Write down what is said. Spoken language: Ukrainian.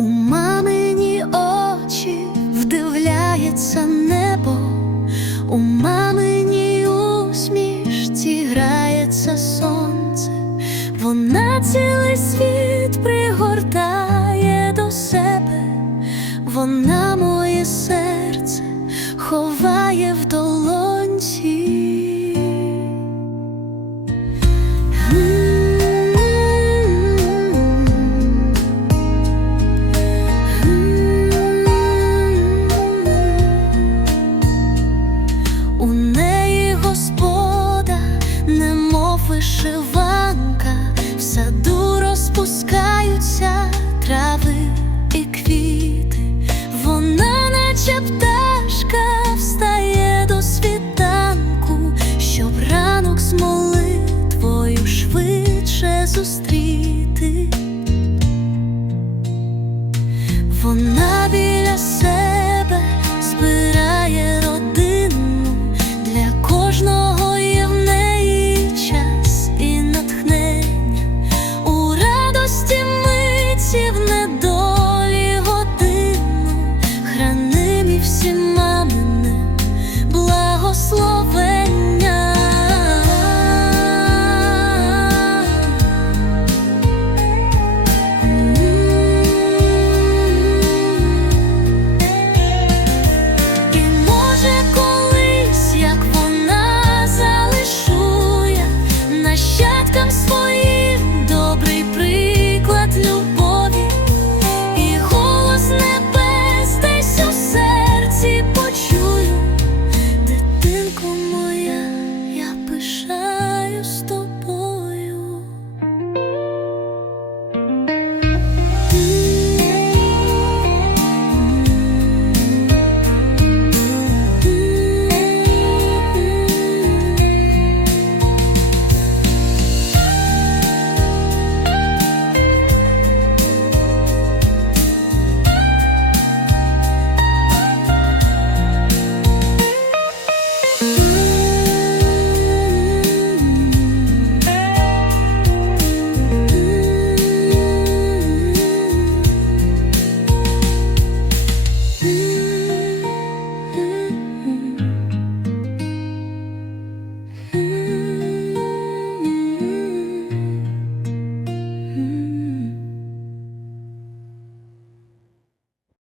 У мамині очі вдивляється небо, у мамині усмішці грається сонце, вона цілий світ пригортає до себе, вона моє серце ховає в долонці. вишиванка, в саду розпускаються трави. всіма.